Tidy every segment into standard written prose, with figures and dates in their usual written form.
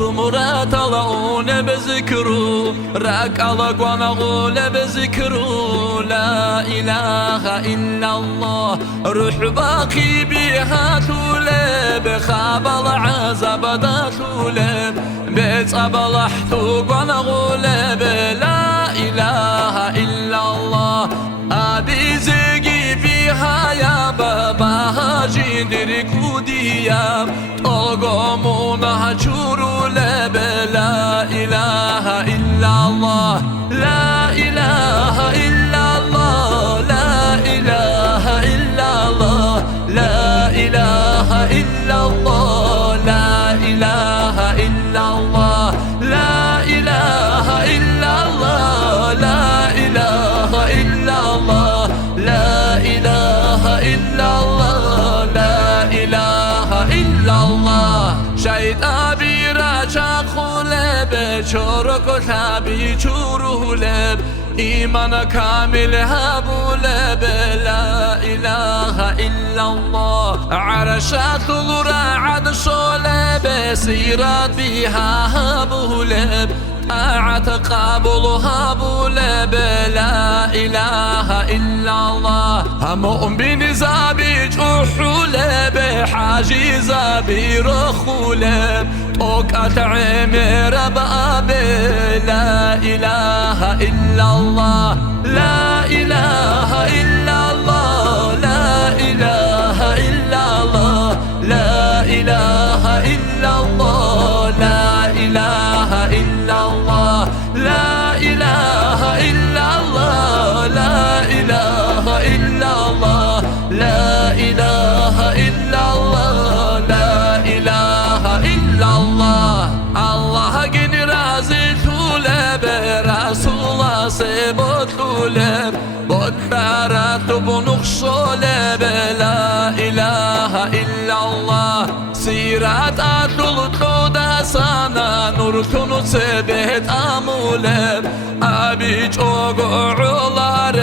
زمرات الله بذكره راك على قوانا بذكره لا إله إلا الله روح باقي بها تولب خابل عذاب دا تولب بيت أبلحتو قوانا غولب لا إله إلا الله أبي زيجي بها يا بابا هاجي كوديا طلقمونا هجورو لب لا إله إلا الله لا إله إلا الله لا إله إلا الله لا إله إلا الله لا إله إلا الله لا إله إلا الله لا إله إلا الله لا إله إلا الله لا إله إلا الله شهید آبی را چاخولب چورک تابی چورولب ایمان کامل هبولب لا إله إلا الله عرشات الرعد شولب سيرات بها هبولب قابلها بولب لا إله إلا الله همؤمن بنزابي جحولب حاجزا برخولب توقعت عمر بأب لا إله إلا الله لا إله إلا الله لا إله إلا الله لا إله إلا الله لا إله إلا الله لا إله إلا الله لا إله إلا الله لا إله إلا الله لا إله إلا الله الله جن رازي تولب رسول سبت تولب بكرات بنخشولب لا إله إلا الله سيرات أطلق sana nur tunu sebet amulem abi çok uğurlar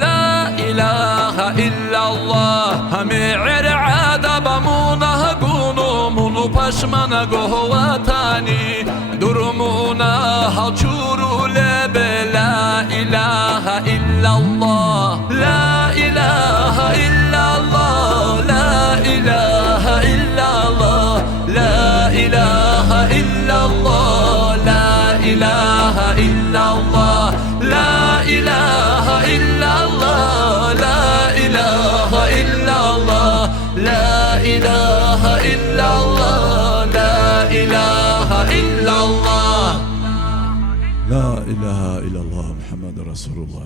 la ilahe illallah hami'ir adabamuna gunumunu paşmana gohvatani durumuna halçuru lebe la ilahe illallah la ilahe illallah la ilahe illallah la ilahe illallah la ilahe illallah la ilahe illallah la ilahe illallah la ilahe illallah la ilahe illallah La ilahe illallah Muhammed Resulullah.